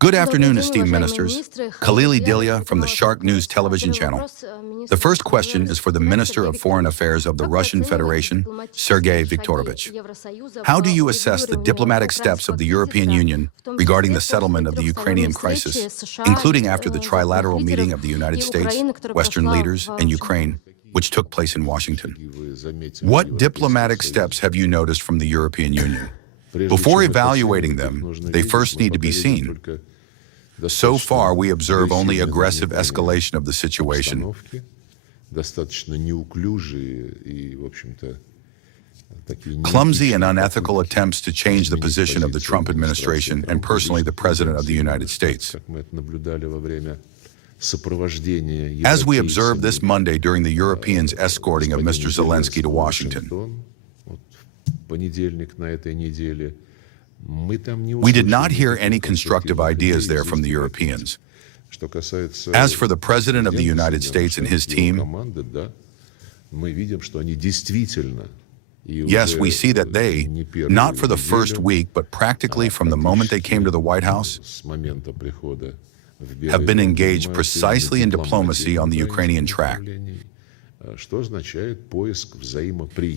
Good afternoon, esteemed ministers. Khalili Dilya from the Shark News television channel. The first question is for the Minister of Foreign Affairs of the Russian Federation, Sergey Viktorovich. How do you assess the diplomatic steps of the European Union regarding the settlement of the Ukrainian crisis, including after the trilateral meeting of the United States, Western leaders, and Ukraine, which took place in Washington? What diplomatic steps have you noticed from the European Union? Before evaluating them, they first need to be seen. So far, we observe only aggressive escalation of the situation. Clumsy and unethical attempts to change the position of the Trump administration and personally the President of the United States. As we observed this Monday during the Europeans' escorting of Mr. Zelensky to Washington, we did not hear any constructive ideas there from the Europeans. As for the President of the United States and his team, yes, we see that they, not for the first week, but practically from the moment they came to the White House, have been engaged precisely in diplomacy on the Ukrainian track.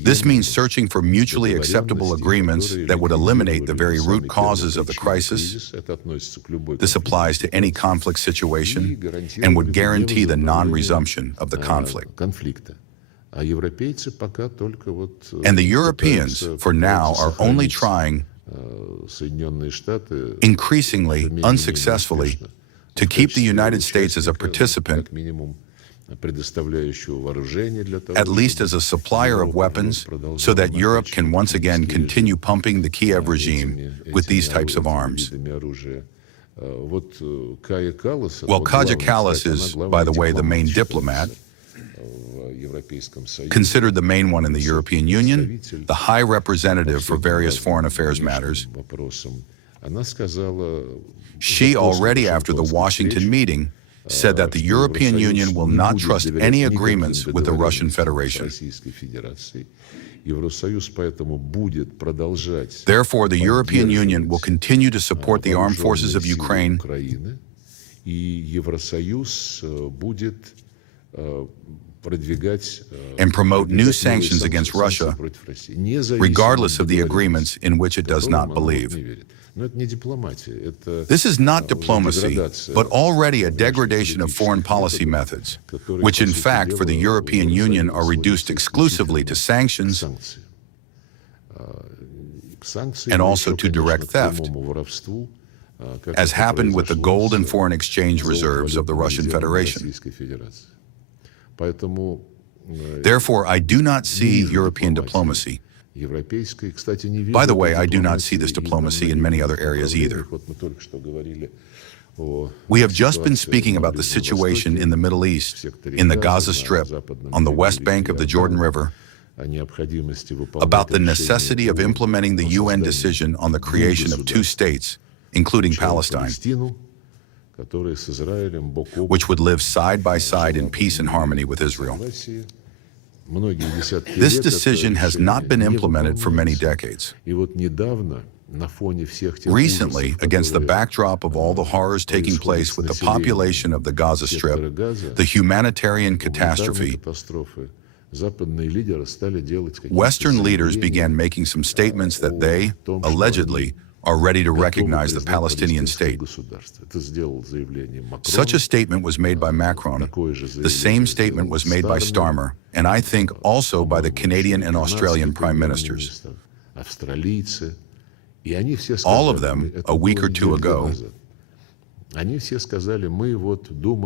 This means searching for mutually acceptable agreements that would eliminate the very root causes of the crisis. This applies to any conflict situation and would guarantee the non-resumption of the conflict. And the Europeans, for now, are only trying, increasingly unsuccessfully, to keep the United States as a participant, at least as a supplier of weapons, so that Europe can once again continue pumping the Kiev regime with these types of arms. Well, Kaja Kallas is, by the way, the main diplomat, considered the main one in the European Union, the High Representative for various foreign affairs matters. She already, after the Washington meeting, said that the European Union will not trust any agreements with the Russian Federation. Therefore, the European Union will continue to support the armed forces of Ukraine and promote new sanctions against Russia, regardless of the agreements in which it does not believe. This is not diplomacy, but already a degradation of foreign policy methods, which in fact for the European Union are reduced exclusively to sanctions and also to direct theft, as happened with the gold and foreign exchange reserves of the Russian Federation. Therefore, I do not see European diplomacy. By the way, I do not see this diplomacy in many other areas either. We have just been speaking about the situation in the Middle East, in the Gaza Strip, on the west bank of the Jordan River, about the necessity of implementing the UN decision on the creation of two states, including Palestine, which would live side by side in peace and harmony with Israel. This decision has not been implemented for many decades. Recently, against the backdrop of all the horrors taking place with the population of the Gaza Strip, the humanitarian catastrophe, Western leaders began making some statements that they, allegedly, are ready to recognize the Palestinian state. Such a statement was made by Macron. The same statement was made by Starmer, and I think also by the Canadian and Australian Prime Ministers. All of them, a week or two ago,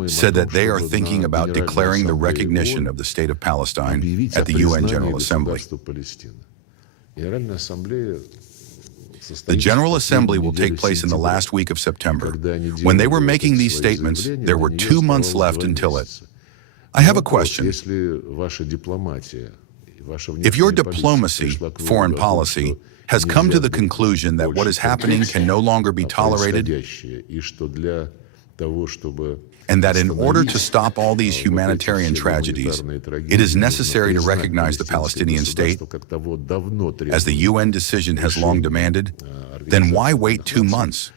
said that they are thinking about declaring the recognition of the State of Palestine at the UN General Assembly. The General Assembly will take place in the last week of September. When they were making these statements, there were 2 months left until it. I have a question. If your diplomacy, foreign policy, has come to the conclusion that what is happening can no longer be tolerated, and that in order to stop all these humanitarian tragedies, it is necessary to recognize the Palestinian state, as the UN decision has long demanded, then why wait 2 months?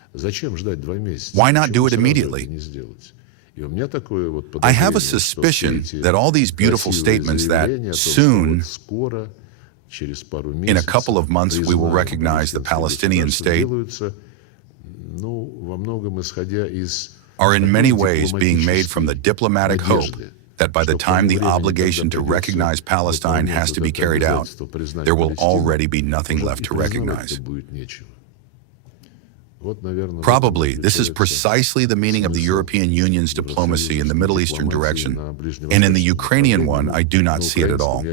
Why not do it immediately? I have a suspicion that all these beautiful statements that soon, in a couple of months, we will recognize the Palestinian state, are in many ways being made from the diplomatic hope that by the time the obligation to recognize Palestine has to be carried out, there will already be nothing left to recognize. Probably, this is precisely the meaning of the European Union's diplomacy in the Middle Eastern direction, and in the Ukrainian one, I do not see it at all.